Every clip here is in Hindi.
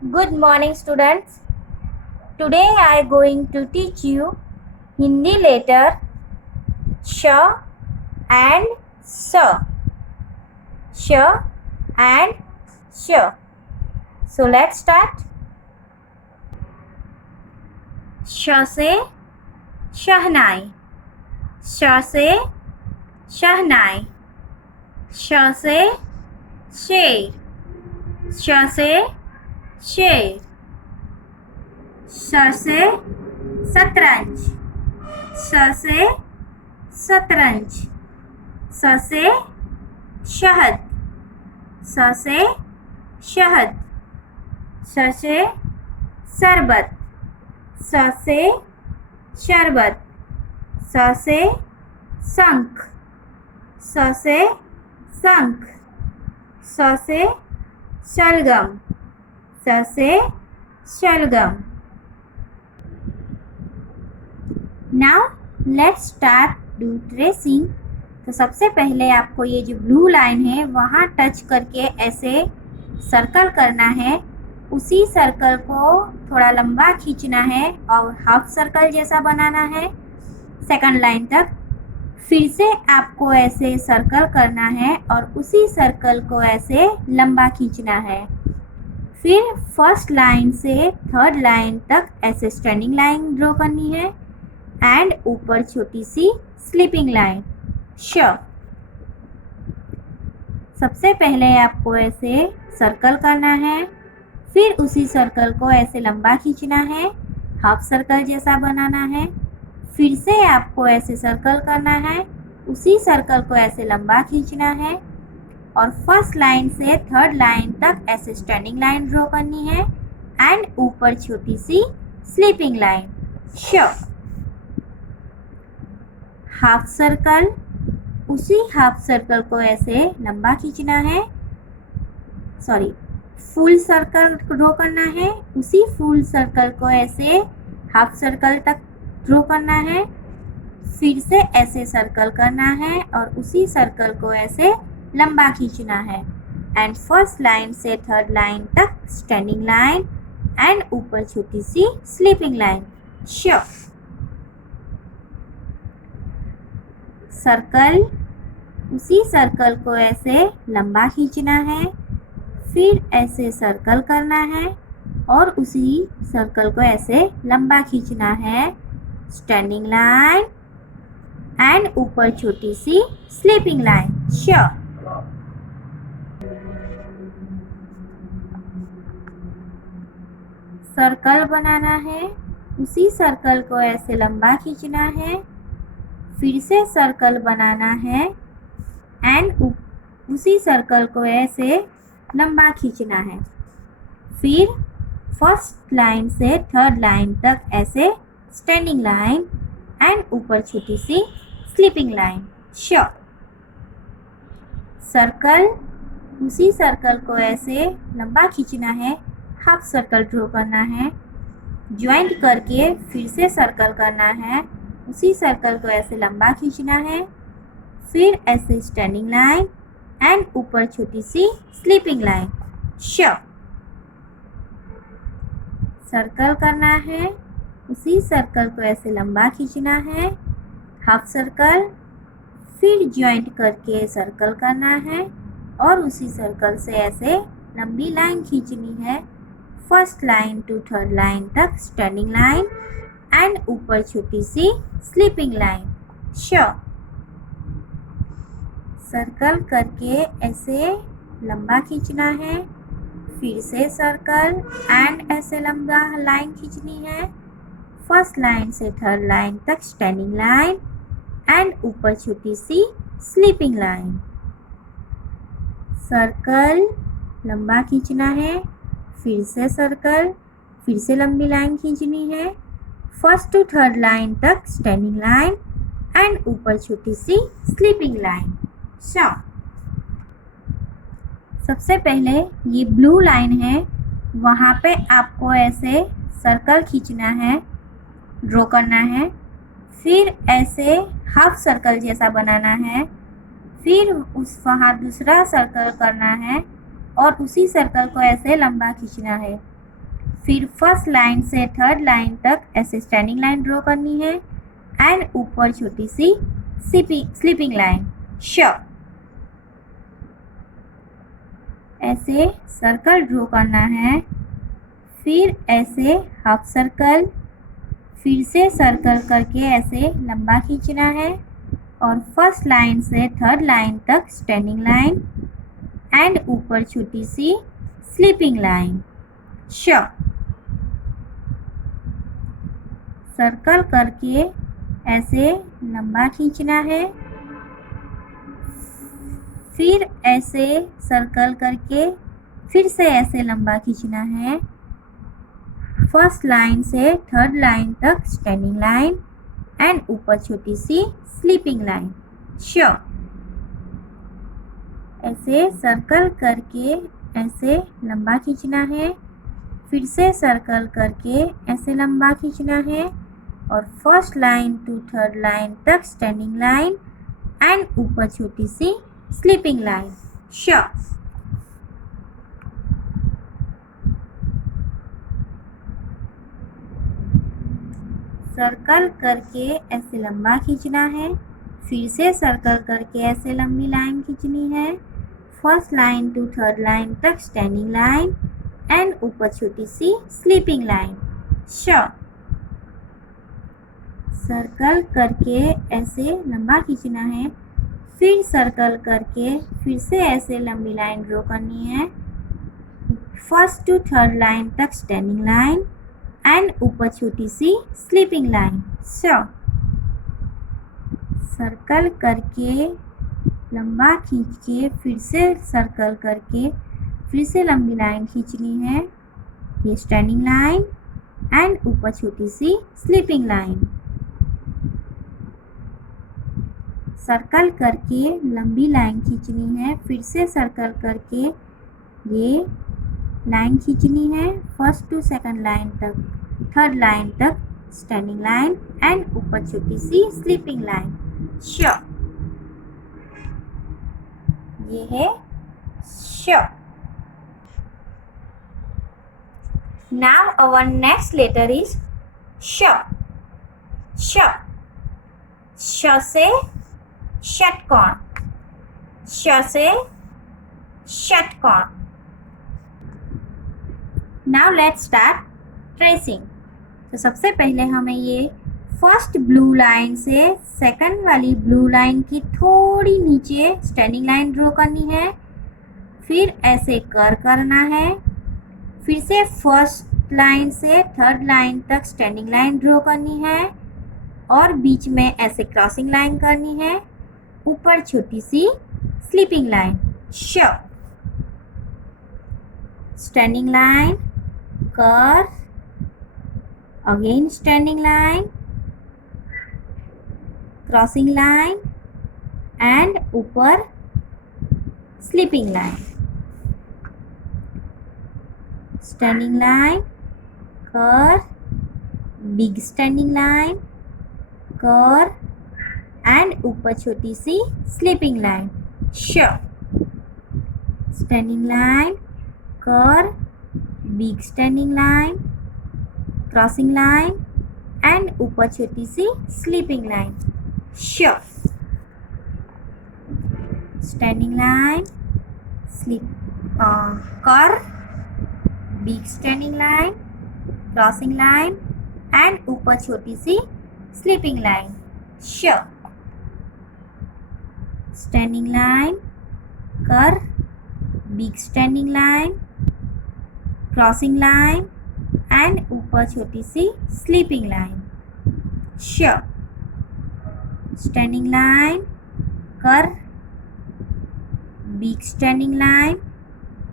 Good morning, students. Today I am going to teach you Hindi letter sh and s. Sh and sh. So let's start. श से शहनाई, श से शहनाई, श से शेर, श से शेर, श से शतरंज, श से शतरंज, स से शहद, स से शहद, श से शरबत, स से शरबत, स से शंख, स से शंख, स से शलगम, स से शलगम. Now let's start do tracing. तो सबसे पहले आपको ये जो ब्लू लाइन है वहाँ टच करके ऐसे सर्कल करना है. उसी सर्कल को थोड़ा लंबा खींचना है और हाफ सर्कल जैसा बनाना है सेकंड लाइन तक. फिर से आपको ऐसे सर्कल करना है और उसी सर्कल को ऐसे लंबा खींचना है. फिर फर्स्ट लाइन से थर्ड लाइन तक ऐसे स्टैंडिंग लाइन ड्रॉ करनी है एंड ऊपर छोटी सी स्लीपिंग लाइन श. सबसे पहले आपको ऐसे सर्कल करना है, फिर उसी सर्कल को ऐसे लंबा खींचना है, हाफ सर्कल जैसा बनाना है. फिर से आपको ऐसे सर्कल करना है, उसी सर्कल को ऐसे लंबा खींचना है और फर्स्ट लाइन से थर्ड लाइन तक ऐसे स्टैंडिंग लाइन ड्रॉ करनी है एंड ऊपर छोटी सी स्लीपिंग लाइन श. हाफ सर्कल, उसी हाफ सर्कल को ऐसे लंबा खींचना है, सॉरी फुल सर्कल ड्रॉ करना है, उसी फुल सर्कल को ऐसे हाफ सर्कल तक ड्रॉ करना है. फिर से ऐसे सर्कल करना है और उसी सर्कल को ऐसे लंबा खींचना है एंड फर्स्ट लाइन से थर्ड लाइन तक स्टैंडिंग लाइन एंड ऊपर छोटी सी स्लीपिंग लाइन श. सर्कल, उसी सर्कल को ऐसे लंबा खींचना है, फिर ऐसे सर्कल करना है और उसी सर्कल को ऐसे लंबा खींचना है, स्टैंडिंग लाइन एंड ऊपर छोटी सी स्लीपिंग लाइन श. सर्कल बनाना है, उसी सर्कल को ऐसे लंबा खींचना है, फिर से सर्कल बनाना है एंड उसी सर्कल को ऐसे लंबा खींचना है. फिर फर्स्ट लाइन से थर्ड लाइन तक ऐसे स्टैंडिंग लाइन एंड ऊपर छोटी सी स्लीपिंग लाइन श. सर्कल, उसी सर्कल को ऐसे लंबा खींचना है, हाफ सर्कल ड्रॉ करना है, ज्वाइंट करके फिर से सर्कल करना है, उसी सर्कल को ऐसे लंबा खींचना है, फिर ऐसे स्टैंडिंग लाइन एंड ऊपर छोटी सी स्लीपिंग लाइन श. सर्कल करना है, उसी सर्कल को ऐसे लंबा खींचना है, हाफ सर्कल, फिर ज्वाइंट करके सर्कल करना है और उसी सर्कल से ऐसे लंबी लाइन खींचनी है, first line to third line तक स्टैंडिंग लाइन एंड ऊपर छोटी सी स्लीपिंग लाइन श. सर्कल करके ऐसे लंबा खींचना है, फिर से सर्कल एंड ऐसे लंबा लाइन खींचनी है, फर्स्ट लाइन से थर्ड लाइन तक स्टैंडिंग लाइन एंड ऊपर छोटी सी स्लीपिंग लाइन. सर्कल लंबा खींचना है, फिर से सर्कल, फिर से लंबी लाइन खींचनी है, फर्स्ट टू थर्ड लाइन तक स्टैंडिंग लाइन एंड ऊपर छोटी सी स्लीपिंग लाइन श. सबसे पहले ये ब्लू लाइन है, वहाँ पे आपको ऐसे सर्कल खींचना है, ड्रॉ करना है, फिर ऐसे हाफ सर्कल जैसा बनाना है, फिर उस वहाँ दूसरा सर्कल करना है और उसी सर्कल को ऐसे लंबा खींचना है, फिर फर्स्ट लाइन से थर्ड लाइन तक ऐसे स्टैंडिंग लाइन ड्रॉ करनी है एंड ऊपर छोटी सी स्लीपिंग लाइन। श ऐसे सर्कल ड्रॉ करना है, फिर ऐसे हाफ सर्कल, फिर से सर्कल करके ऐसे लंबा खींचना है और फर्स्ट लाइन से थर्ड लाइन तक स्टैंडिंग लाइन एंड ऊपर छोटी सी स्लीपिंग लाइन। श सर्कल करके ऐसे लंबा खींचना है, फिर ऐसे सर्कल करके फिर से ऐसे लंबा खींचना है, फर्स्ट लाइन से थर्ड लाइन तक स्टैंडिंग लाइन एंड ऊपर छोटी सी स्लीपिंग लाइन। श ऐसे सर्कल करके ऐसे लंबा खींचना है, फिर से सर्कल करके ऐसे लंबा खींचना है और first line to third line तक स्टैंडिंग लाइन एंड ऊपर छोटी सी स्लीपिंग लाइन। श सर्कल करके ऐसे लंबा खींचना है, फिर से सर्कल करके ऐसे लंबी लाइन खींचनी है, first line to third line तक स्टैंडिंग लाइन एंड ऊपर छोटी सी स्लीपिंग लाइन। श सर्कल करके ऐसे लंबा खींचना है, फिर सर्कल करके फिर से ऐसे लंबी लाइन ड्रॉ करनी है, फर्स्ट टू थर्ड लाइन तक स्टैंडिंग लाइन एंड ऊपर छोटी सी स्लीपिंग लाइन। श सर्कल करके लंबा खींच के फिर से सर्कल करके फिर से लंबी लाइन खींचनी है, ये स्टैंडिंग लाइन एंड ऊपर छोटी सी स्लीपिंग लाइन। सर्कल करके लंबी लाइन खींचनी है, फिर से सर्कल करके ये लाइन खींचनी है, फर्स्ट टू सेकंड लाइन तक थर्ड लाइन तक स्टैंडिंग लाइन एंड ऊपर छोटी सी स्लीपिंग लाइन। श ये है श। Now our next letter is श। श श से षटकोण, श से षटकोण। Now let's start tracing. तो सबसे पहले हमें ये फर्स्ट ब्लू लाइन से सेकंड वाली ब्लू लाइन की थोड़ी नीचे स्टैंडिंग लाइन ड्रॉ करनी है, फिर ऐसे कर करना है, फिर से फर्स्ट लाइन से थर्ड लाइन तक स्टैंडिंग लाइन ड्रॉ करनी है और बीच में ऐसे क्रॉसिंग लाइन करनी है, ऊपर छोटी सी स्लीपिंग लाइन। श स्टैंडिंग लाइन, कर, again standing line, crossing line and ऊपर स्लीपिंग लाइन। स्टैंडिंग लाइन, कर, बिग स्टैंडिंग लाइन, कर एंड ऊपर छोटी सी स्लीपिंग लाइन। श स्टैंडिंग लाइन, कर, big standing line, crossing line and ऊपर छोटी सी स्लीपिंग लाइन। श स्टैंडिंग लाइन, कर, big standing line, crossing line and ऊपर छोटी सी स्लीपिंग लाइन। श स्टैंडिंग लाइन, कर, big standing line, crossing line and ऊपर छोटी सी स्लीपिंग लाइन। श स्टैंडिंग लाइन, कर, बिग स्टैंडिंग लाइन,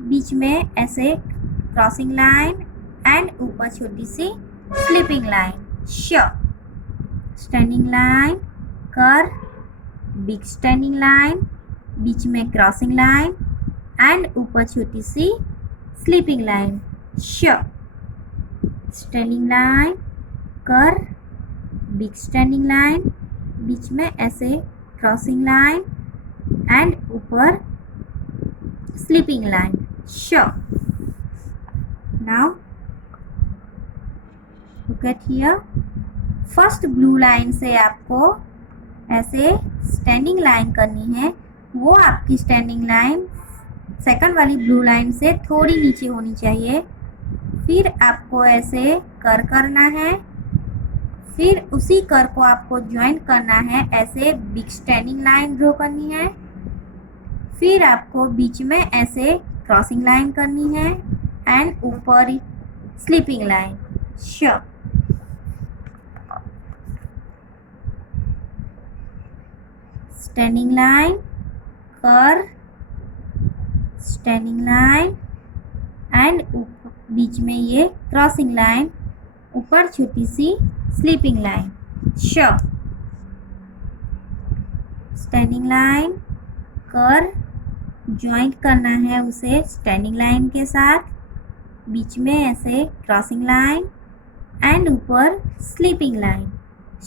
बीच में ऐसे क्रॉसिंग लाइन एंड ऊपर छोटी सी स्लीपिंग लाइन। श स्टैंडिंग लाइन, कर, बिग स्टैंडिंग लाइन, बीच में क्रॉसिंग लाइन एंड ऊपर छोटी सी स्लीपिंग लाइन। श स्टैंडिंग लाइन, कर, बिग स्टैंडिंग लाइन, बीच में ऐसे क्रॉसिंग लाइन एंड ऊपर स्लीपिंग लाइन। श now look at here. First blue line से आपको ऐसे स्टैंडिंग लाइन करनी है। वो आपकी स्टैंडिंग लाइन सेकंड वाली ब्लू लाइन से थोड़ी नीचे होनी चाहिए। फिर आपको ऐसे कर करना है, फिर उसी कर को आपको ज्वाइन करना है, ऐसे बिग स्टैंडिंग लाइन ड्रॉ करनी है। फिर आपको बीच में ऐसे क्रॉसिंग लाइन करनी है एंड ऊपर sleeping line. Sure. Standing line, कर, स्टैंडिंग लाइन एंड बीच में ये क्रॉसिंग लाइन, ऊपर छोटी सी sleeping line. Sure. Standing line, कर, ज्वाइंट करना है उसे स्टैंडिंग लाइन के साथ, बीच में ऐसे क्रॉसिंग लाइन एंड ऊपर sleeping line.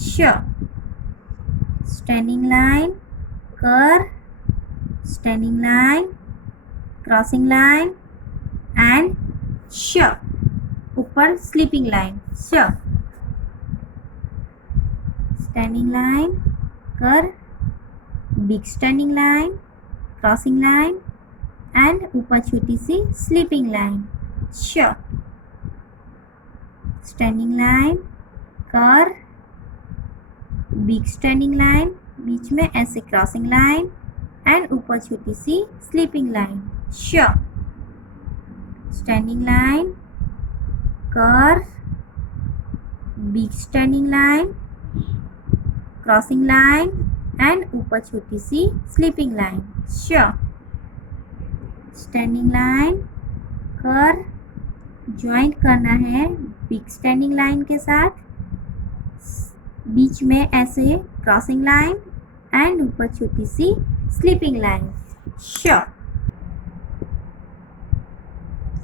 Sure. Standing line, कर, standing line, crossing line and sure, ऊपर sleeping line. Sure. Standing line, कर, big standing line, crossing line and ऊपर छोटी सी sleeping line. Sure. Standing line, कर, बिग स्टैंडिंग लाइन, बीच में ऐसे क्रॉसिंग लाइन एंड ऊपर छोटी सी sleeping line. Sure. Standing line, कर, big standing line, crossing line and ऊपर छोटी सी sleeping line. Sure. Standing line, कर, ज्वाइंट करना है बिग स्टैंडिंग लाइन के साथ, बीच में ऐसे क्रॉसिंग लाइन एंड ऊपर छोटी सी sleeping line. Sure.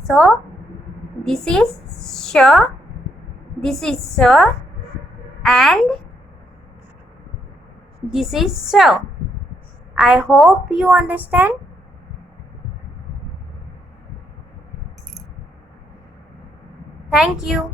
So this is sure, this is sure and this is sure. I hope you understand. Thank you.